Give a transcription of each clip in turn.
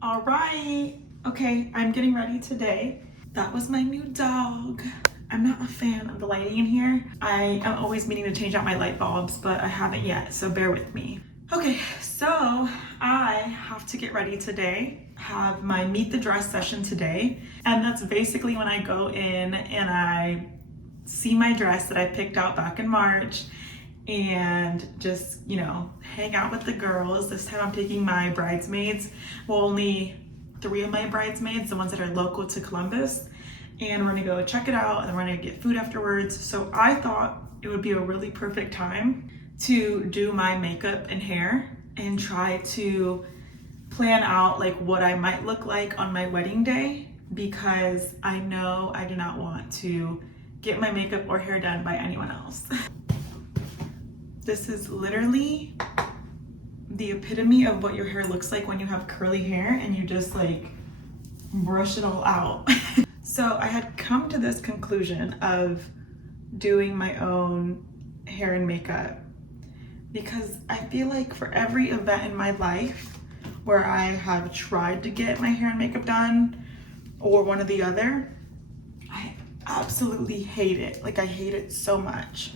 All right. Okay, I'm getting ready today. That was my new dog. I'm not a fan of the lighting in here. I am always meaning to change out my light bulbs, but I haven't yet, so bear with me. Okay, so I have to get ready today, have my meet the dress session today, and that's basically when I go in and I see my dress that I picked out back in March and just, hang out with the girls. This time I'm taking my bridesmaids, well, only 3 of my bridesmaids, the ones that are local to Columbus, and we're gonna go check it out and we're gonna get food afterwards. So I thought it would be a really perfect time to do my makeup and hair and try to plan out like what I might look like on my wedding day, because I know I do not want to get my makeup or hair done by anyone else. This is literally the epitome of what your hair looks like when you have curly hair and you just like brush it all out. So I had come to this conclusion of doing my own hair and makeup because I feel like for every event in my life where I have tried to get my hair and makeup done or one or the other, I absolutely hate it. Like I hate it so much.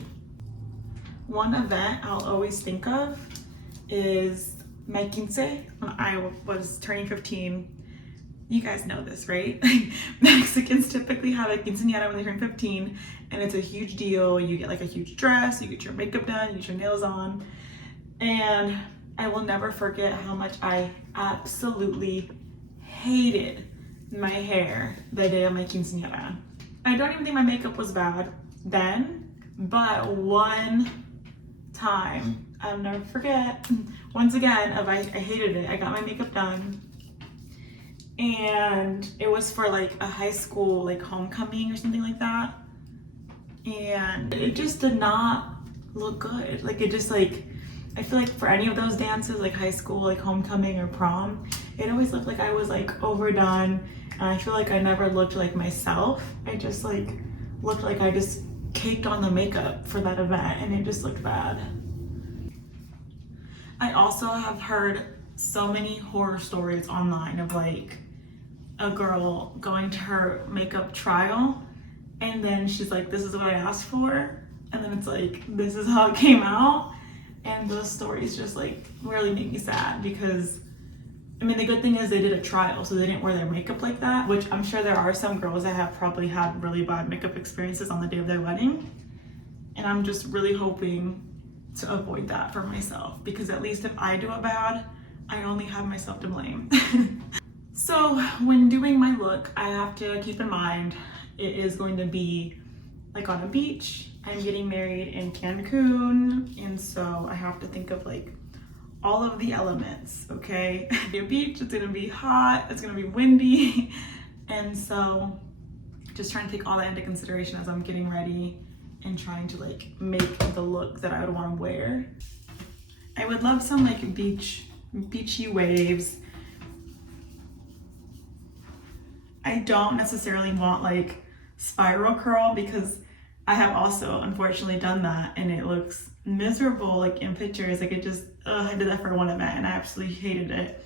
One event I'll always think of is my quince when I was turning 15. You guys know this, right? Mexicans typically have a quinceañera when they turn 15, and it's a huge deal. You get like a huge dress, you get your makeup done, you get your nails on, and I will never forget how much I absolutely hated my hair the day of my quinceañera. I don't even think my makeup was bad then, but one time, I'll never forget, once again, I hated it. I got my makeup done and it was for like a high school like homecoming or something like that, and it just did not look good. Like it just like, I feel like for any of those dances, like high school, like homecoming or prom, it always looked like I was like overdone, and I feel like I never looked like myself. I just like looked like I just caked on the makeup for that event and it just looked bad. I also have heard so many horror stories online of like a girl going to her makeup trial and then she's like, this is what I asked for, and then it's like, this is how it came out. And those stories just like really make me sad because I mean, the good thing is they did a trial, so they didn't wear their makeup like that, which I'm sure there are some girls that have probably had really bad makeup experiences on the day of their wedding. And I'm just really hoping to avoid that for myself, because at least if I do it bad, I only have myself to blame. So when doing my look, I have to keep in mind it is going to be like on a beach. I'm getting married in Cancun, and so I have to think of like all of the elements, okay? The beach, it's gonna be hot, it's gonna be windy, and so just trying to take all that into consideration as I'm getting ready and trying to like make the look that I would want to wear. I would love some like beachy waves. I don't necessarily want like spiral curl because I have also unfortunately done that and it looks miserable like in pictures. Like it just, I did that for one event and I absolutely hated it.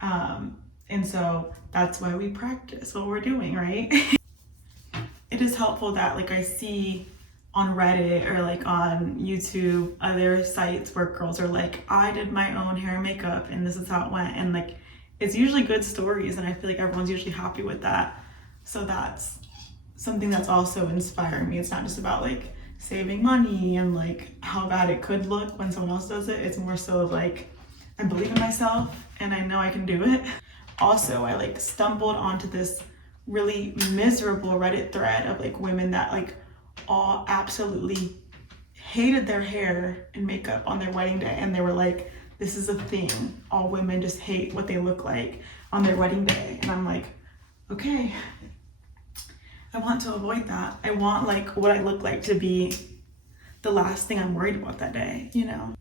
And so that's why we practice what we're doing, right? It is helpful that like I see on Reddit or like on YouTube, other sites where girls are like, I did my own hair and makeup and this is how it went. And like, it's usually good stories and I feel like everyone's usually happy with that. So that's something that's also inspiring me. It's not just about like saving money and like how bad it could look when someone else does it. It's more so of like, I believe in myself and I know I can do it. Also, I like stumbled onto this really miserable Reddit thread of like women that like all absolutely hated their hair and makeup on their wedding day, and they were like, this is a thing, all women just hate what they look like on their wedding day. And I'm like, okay, I want to avoid that. I want like what I look like to be the last thing I'm worried about that day, you know?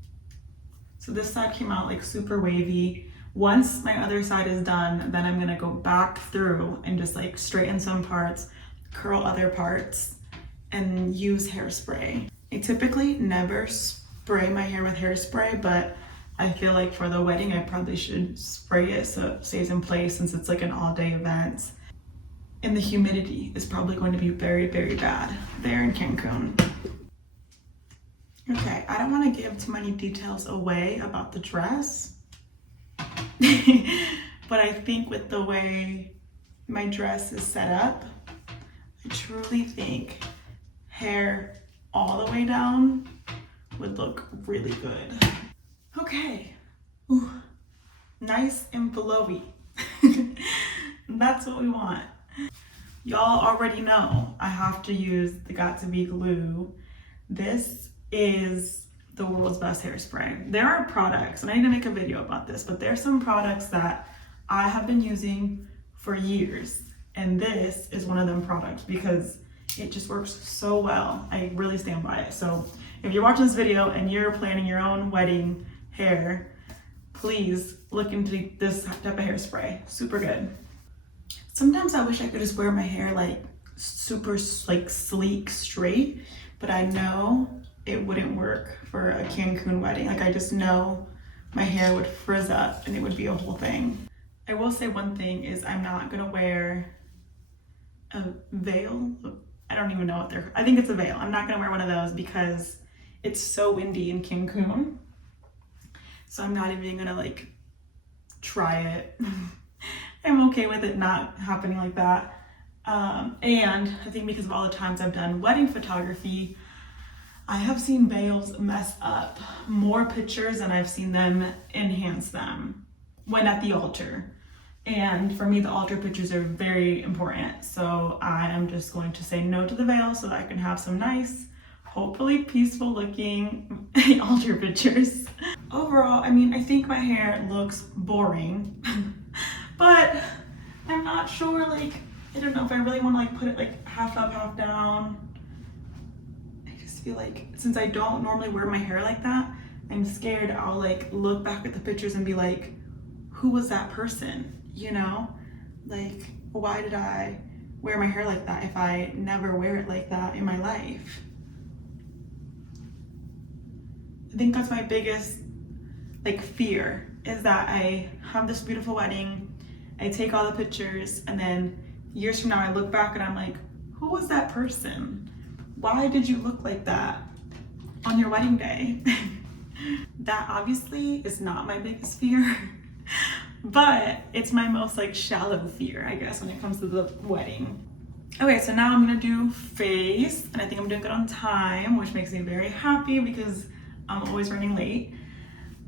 So this side came out like super wavy. Once my other side is done, then I'm gonna go back through and just like straighten some parts, curl other parts, and use hairspray. I typically never spray my hair with hairspray, but I feel like for the wedding, I probably should spray it so it stays in place since it's like an all-day event. And the humidity is probably going to be very, very bad there in Cancun. Okay, I don't want to give too many details away about the dress, but I think with the way my dress is set up, I truly think hair all the way down would look really good. Okay, ooh, nice and flowy. That's what we want. Y'all already know I have to use the Got2b glue. This is the world's best hairspray. There are products, and I need to make a video about this, but there's some products that I have been using for years, and this is one of them products because it just works so well. I really stand by it. So if you're watching this video and you're planning your own wedding hair, please look into this type of hairspray. Super good. Sometimes I wish I could just wear my hair like super like sleek straight, but I know it wouldn't work for a Cancun wedding. Like I just know my hair would frizz up and it would be a whole thing. I will say one thing is I'm not gonna wear a veil. I don't even know what they're, I think it's a veil. I'm not gonna wear one of those because it's so windy in Cancun. So I'm not even gonna like try it. I'm okay with it not happening like that. And I think because of all the times I've done wedding photography, I have seen veils mess up more pictures than I've seen them enhance them when at the altar. And for me, the altar pictures are very important. So I am just going to say no to the veil so that I can have some nice, hopefully peaceful looking altar pictures. Overall, I mean, I think my hair looks boring, but I'm not sure, like, I don't know if I really want to like put it like half up, half down. I just feel like since I don't normally wear my hair like that, I'm scared I'll like look back at the pictures and be like, who was that person? You know, like, why did I wear my hair like that if I never wear it like that in my life? I think that's my biggest like fear, is that I have this beautiful wedding, I take all the pictures, and then years from now I look back and I'm like, who was that person? Why did you look like that on your wedding day? That obviously is not my biggest fear, but it's my most like shallow fear, I guess, when it comes to the wedding. Okay, so now I'm gonna do face, and I think I'm doing good on time, which makes me very happy because I'm always running late.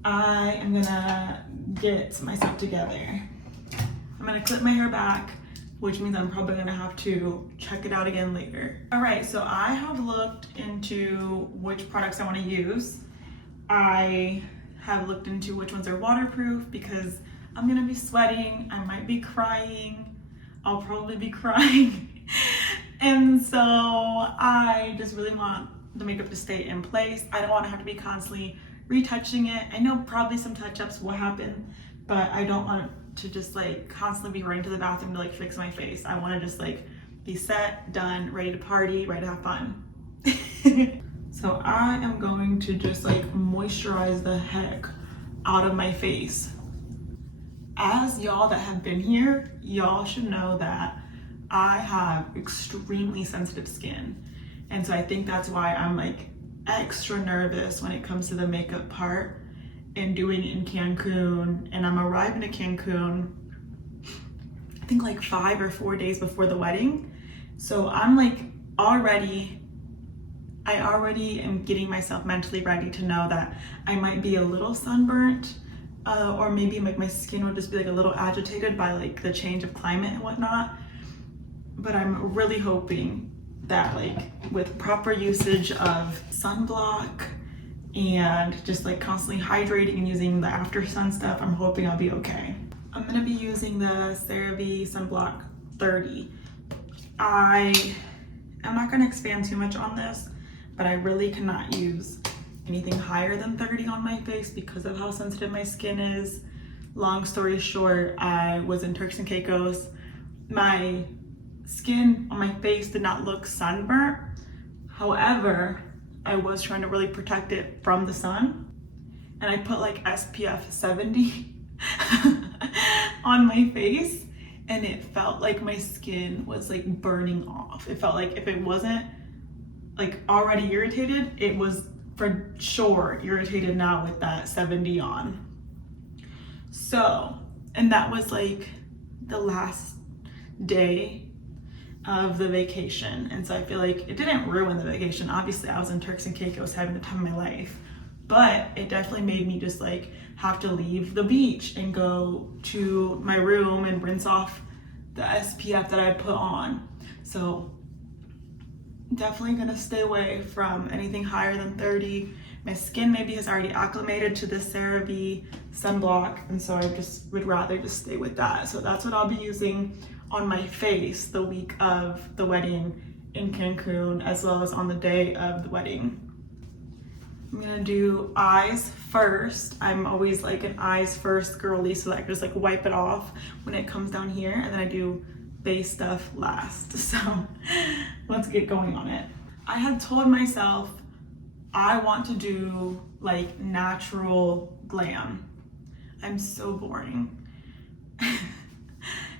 I am gonna get myself together. I'm gonna clip my hair back, which means I'm probably gonna have to check it out again later. All right, so I have looked into which products I wanna use. I have looked into which ones are waterproof because I'm gonna be sweating, I might be crying, I'll probably be crying. And so I just really want the makeup to stay in place. I don't wanna have to be constantly retouching it. I know probably some touch-ups will happen, but I don't want to just like constantly be running to the bathroom to like fix my face. I want to just like be set, done, ready to party, ready to have fun. So I am going to just like moisturize the heck out of my face. As y'all that have been here, y'all should know that I have extremely sensitive skin. And so I think that's why I'm like extra nervous when it comes to the makeup part and doing it in Cancun. And I'm arriving to Cancun, I think like 5 or 4 days before the wedding. So I'm like I already am getting myself mentally ready to know that I might be a little sunburnt, or maybe like my skin will just be like a little agitated by like the change of climate and whatnot. But I'm really hoping that like with proper usage of sunblock and just like constantly hydrating and using the after sun stuff, I'm hoping I'll be okay. I'm gonna be using the CeraVe Sunblock 30. I'm not gonna expand too much on this, but I really cannot use anything higher than 30 on my face because of how sensitive my skin is. Long story short, I was in Turks and Caicos. My skin on my face did not look sunburnt. However, I was trying to really protect it from the sun. and I put like SPF 70 on my face, and it felt like my skin was like burning off. It felt like if it wasn't like already irritated, it was for sure irritated now with that 70 on. So, and that was like the last day of the vacation. And so I feel like it didn't ruin the vacation. Obviously I was in Turks and Caicos having the time of my life, but it definitely made me just like have to leave the beach and go to my room and rinse off the SPF that I put on. So definitely gonna stay away from anything higher than 30. My skin maybe has already acclimated to the CeraVe sunblock, and so I just would rather just stay with that. So that's what I'll be using on my face the week of the wedding in Cancun, as well as on the day of the wedding. I'm gonna do eyes first. I'm always like an eyes first girly, so that I can just like wipe it off when it comes down here, and then I do base stuff last. So let's get going on it. I had told myself I want to do like natural glam. I'm so boring.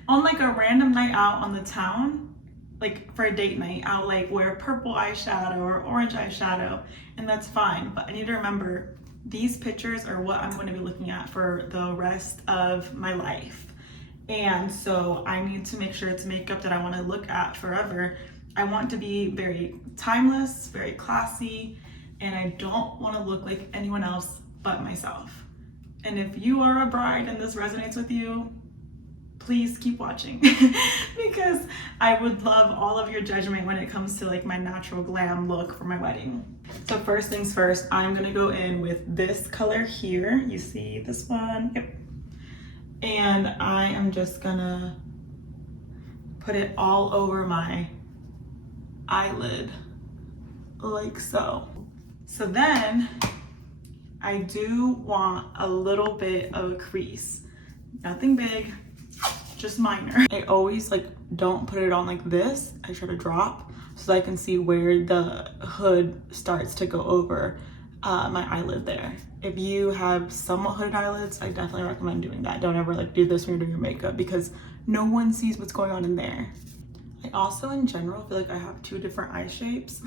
On like a random night out on the town, like for a date night, I'll like wear purple eyeshadow or orange eyeshadow, and that's fine. But I need to remember these pictures are what I'm going to be looking at for the rest of my life. And so I need to make sure it's makeup that I want to look at forever. I want to be very timeless, very classy, and I don't want to look like anyone else but myself. And if you are a bride and this resonates with you, please keep watching because I would love all of your judgment when it comes to like my natural glam look for my wedding. So first things first, I'm gonna go in with this color here. You see this one? Yep. And I am just gonna put it all over my eyelid like so. So then I do want a little bit of a crease, nothing big, just minor. I always like don't put it on like this. I try to drop so that I can see where the hood starts to go over my eyelid there. If you have somewhat hooded eyelids, I definitely recommend doing that. Don't ever like do this when you're doing your makeup because no one sees what's going on in there. I also in general feel like I have two different eye shapes.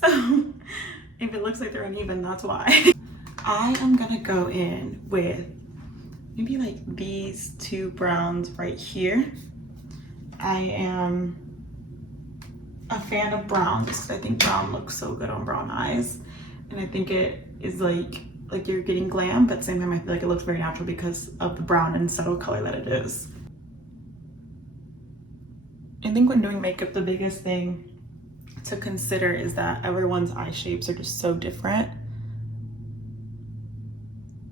So if it looks like they're uneven, that's why. I am gonna go in with maybe like these two browns right here. I am a fan of browns because I think brown looks so good on brown eyes. And I think it is like you're getting glam, but at the same time I feel like it looks very natural because of the brown and subtle color that it is. I think when doing makeup, the biggest thing to consider is that everyone's eye shapes are just so different.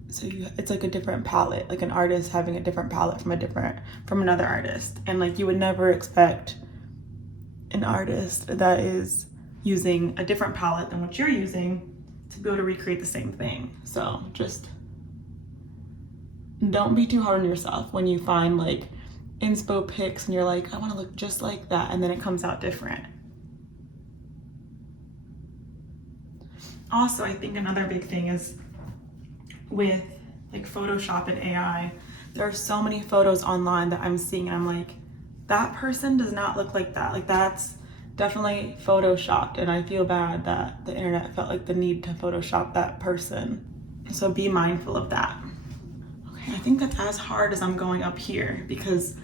So it's like a different palette, like an artist having a different palette from another artist. And like you would never expect an artist that is using a different palette than what you're using to be able to recreate the same thing. So just don't be too hard on yourself when you find like inspo pics and you're like, I want to look just like that, and then it comes out different. Also, I think another big thing is with like Photoshop and AI, there are so many photos online that I'm seeing and I'm like, that person does not look like that. Like that's definitely photoshopped, and I feel bad that the internet felt like the need to Photoshop that person. So be mindful of that. Okay, I think that's as hard as I'm going up here because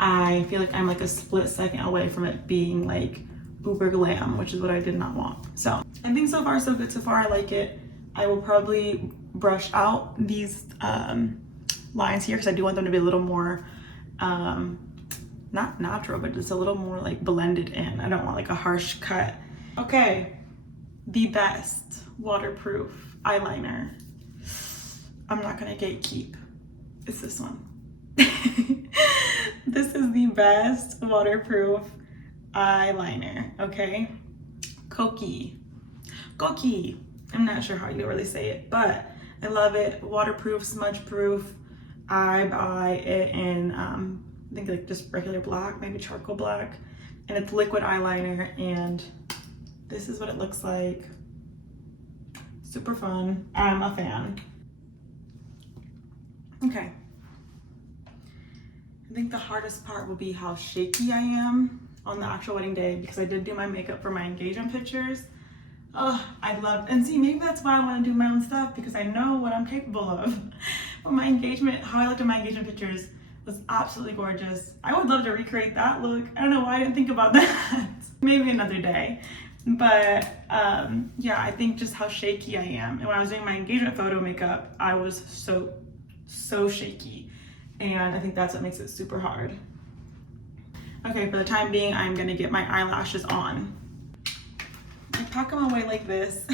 I feel like I'm like a split second away from it being like uber glam, which is what I did not want. So I think so far so good. So far I like it. I will probably brush out these lines here because I do want them to be a little more not natural, but just a little more like blended in. I don't want like a harsh cut. Okay, the best waterproof eyeliner. I'm not gonna gatekeep. It's this one. This is the best waterproof eyeliner, okay? Koki. I'm not sure how you really say it, but I love it. Waterproof, smudge proof. I buy it in I think like just regular black, maybe charcoal black, and it's liquid eyeliner, and this is what it looks like. super fun. I'm a fan. Okay. I think the hardest part will be how shaky I am on the actual wedding day, because I did do my makeup for my engagement pictures. Oh, I love, and see, maybe that's why I want to do my own stuff, because I know what I'm capable of. But my engagement, how I looked at my engagement pictures was absolutely gorgeous. I would love to recreate that look. I don't know why I didn't think about that. Maybe another day. But yeah, I think just how shaky I am. And when I was doing my engagement photo makeup, I was so shaky. And I think that's what makes it super hard. Okay, for the time being, I'm gonna get my eyelashes on. I pack them away like this.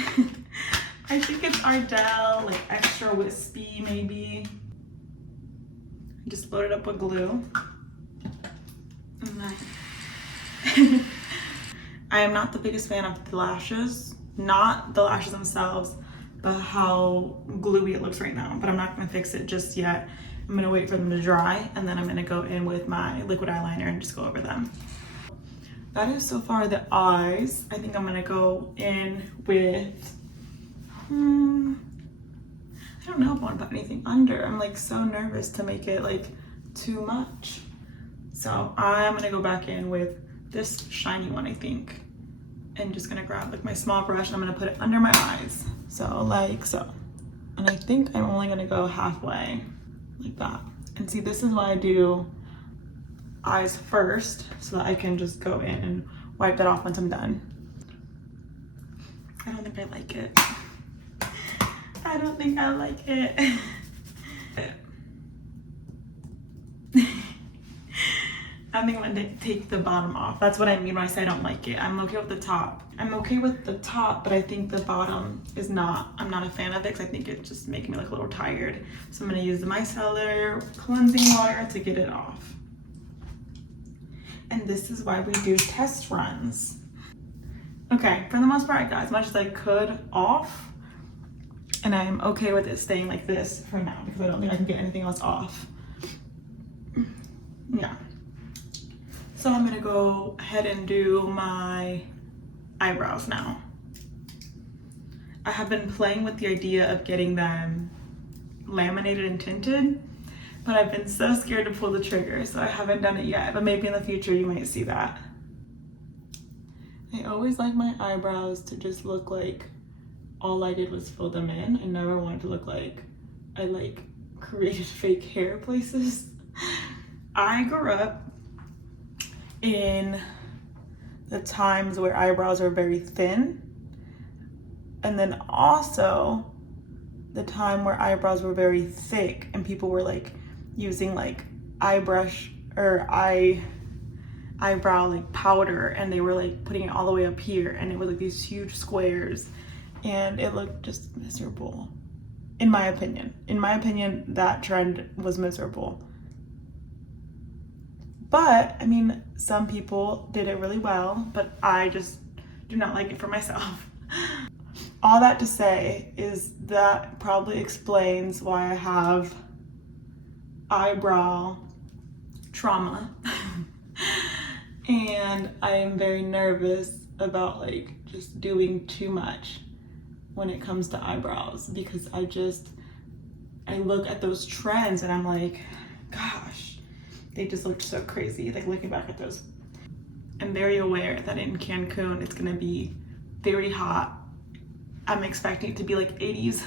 I think it's Ardell, like extra wispy maybe. Just load it up with glue. And then I am not the biggest fan of the lashes, not the lashes themselves, but how gluey it looks right now. But I'm not gonna fix it just yet. I'm gonna wait for them to dry, and then I'm gonna go in with my liquid eyeliner and just go over them. That is so far the eyes. I think I'm gonna go in with, I don't know if I want to put anything under. I'm like so nervous to make it like too much. So I'm gonna go back in with this shiny one, I think. And just gonna grab like my small brush and I'm gonna put it under my eyes. So like so. And I think I'm only gonna go halfway like that. And see, this is why I do eyes first, so that I can just go in and wipe that off once I'm done. I don't think I like it. I don't think I like it. I think I'm gonna take the bottom off. That's what I mean when I say I don't like it. I'm okay with the top. I'm okay with the top, but I think the bottom is not. I'm not a fan of it because I think it's just making me look a little tired. So I'm gonna use the micellar cleansing water to get it off. And this is why we do test runs. Okay, for the most part, I got as much as I could off. And I'm okay with it staying like this for now because I don't think I can get anything else off. Yeah. So I'm gonna go ahead and do my eyebrows now. I have been playing with the idea of getting them laminated and tinted, but I've been so scared to pull the trigger, so I haven't done it yet, but maybe in the future you might see that. I always like my eyebrows to just look like all I did was fill them in. I never wanted to look like I like created fake hair places. I grew up in the times where eyebrows were very thin, and then also the time where eyebrows were very thick and people were like using like eyebrow like powder, and they were like putting it all the way up here, and it was like these huge squares, and it looked just miserable. In my opinion, that trend was miserable. But I mean, some people did it really well, but I just do not like it for myself. All that to say is that probably explains why I have eyebrow trauma. And I am very nervous about like just doing too much when it comes to eyebrows, because I look at those trends and I'm like, gosh, they just look so crazy, like looking back at those. I'm very aware that in Cancun it's gonna be very hot. I'm expecting it to be like 80s,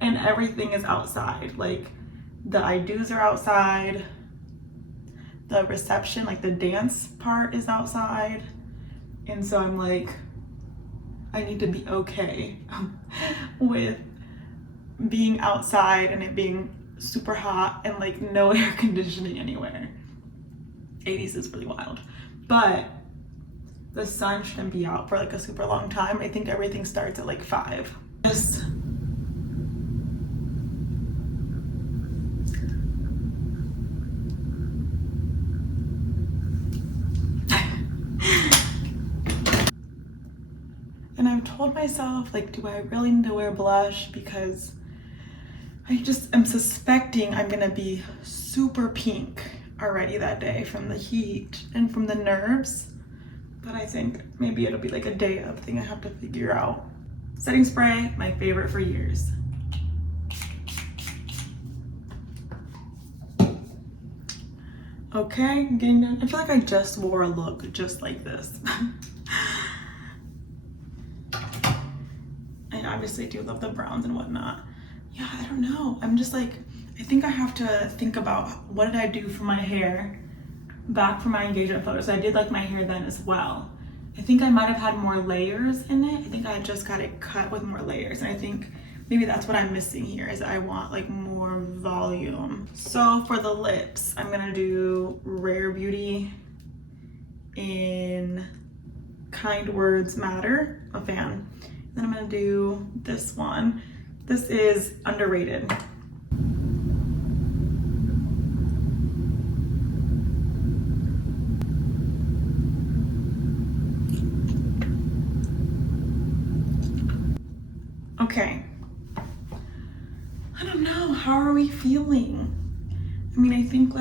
and everything is outside. Like the I-dos are outside, the reception, like the dance part is outside. And so I'm like, I need to be okay with being outside and it being super hot and like no air conditioning anywhere. 80s is really wild, but the sun shouldn't be out for like a super long time. I think everything starts at like 5. Just and I've told myself, like, do I really need to wear blush? Because I just am suspecting I'm gonna be super pink already that day from the heat and from the nerves. But I think maybe it'll be like a day of thing I have to figure out. Setting spray, my favorite for years. Okay, I'm getting done. I feel like I just wore a look just like this. I obviously do love the browns and whatnot. Yeah, I don't know. I'm just like, I think I have to think about what did I do for my hair back for my engagement photos. I did like my hair then as well. I think I might have had more layers in it. I think I just got it cut with more layers. And I think maybe that's what I'm missing here is I want like more volume. So for the lips, I'm gonna do Rare Beauty in Kind Words Matter, a fan. Then I'm gonna do this one. This is Underrated. Okay. I don't know, how are we feeling? I mean, I think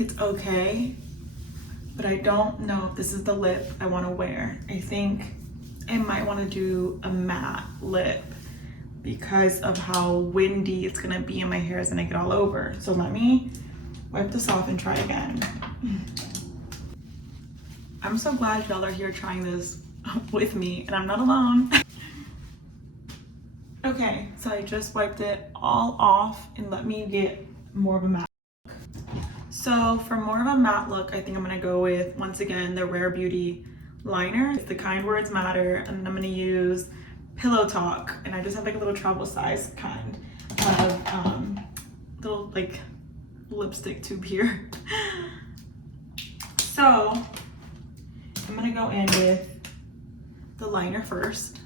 it's okay, but I don't know if this is the lip I want to wear. I think I might want to do a matte lip because of how windy it's gonna be in my hair as I get all over. So let me wipe this off and try again. I'm so glad y'all are here trying this with me and I'm not alone. Okay, so I just wiped it all off and let me get more of a matte look. So for more of a matte look, I think I'm gonna go with, once again, the Rare Beauty liner. It's the Kind Words Matter, and I'm gonna use Pillow Talk, and I just have like a little travel size kind of little like lipstick tube here. So I'm gonna go in with the liner first.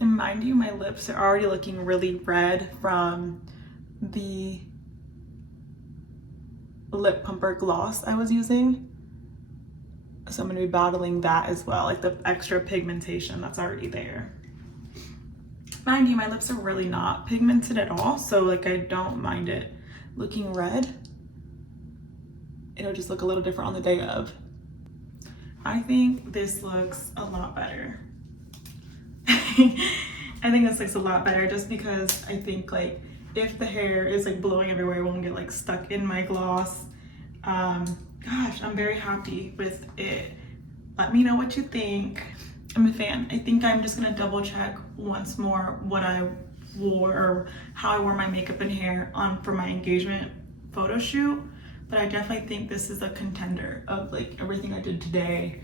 And mind you, my lips are already looking really red from the lip pumper gloss I was using. So I'm gonna be battling that as well, like the extra pigmentation that's already there. Mind you, my lips are really not pigmented at all, so like I don't mind it looking red. It'll just look a little different on the day of. I think this looks a lot better. I think this looks a lot better just because I think like if the hair is like blowing everywhere, it won't get like stuck in my gloss. Gosh, I'm very happy with it. Let me know what you think. I'm a fan. I think I'm just gonna double check once more what I wore or how I wore my makeup and hair on for my engagement photo shoot. But I definitely think this is a contender of like everything I did today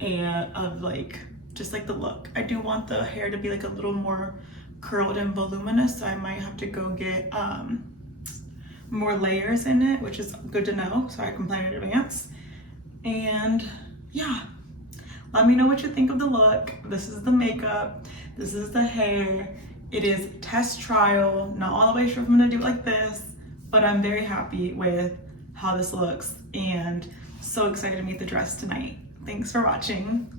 and of like just like the look. I do want the hair to be like a little more curled and voluminous, so I might have to go get more layers in it, which is good to know, so I can plan in advance. And yeah, let me know what you think of the look. This is the makeup, this is the hair. It is test trial, not all the way sure if I'm gonna do it like this, but I'm very happy with how this looks and so excited to meet the dress tonight. Thanks for watching.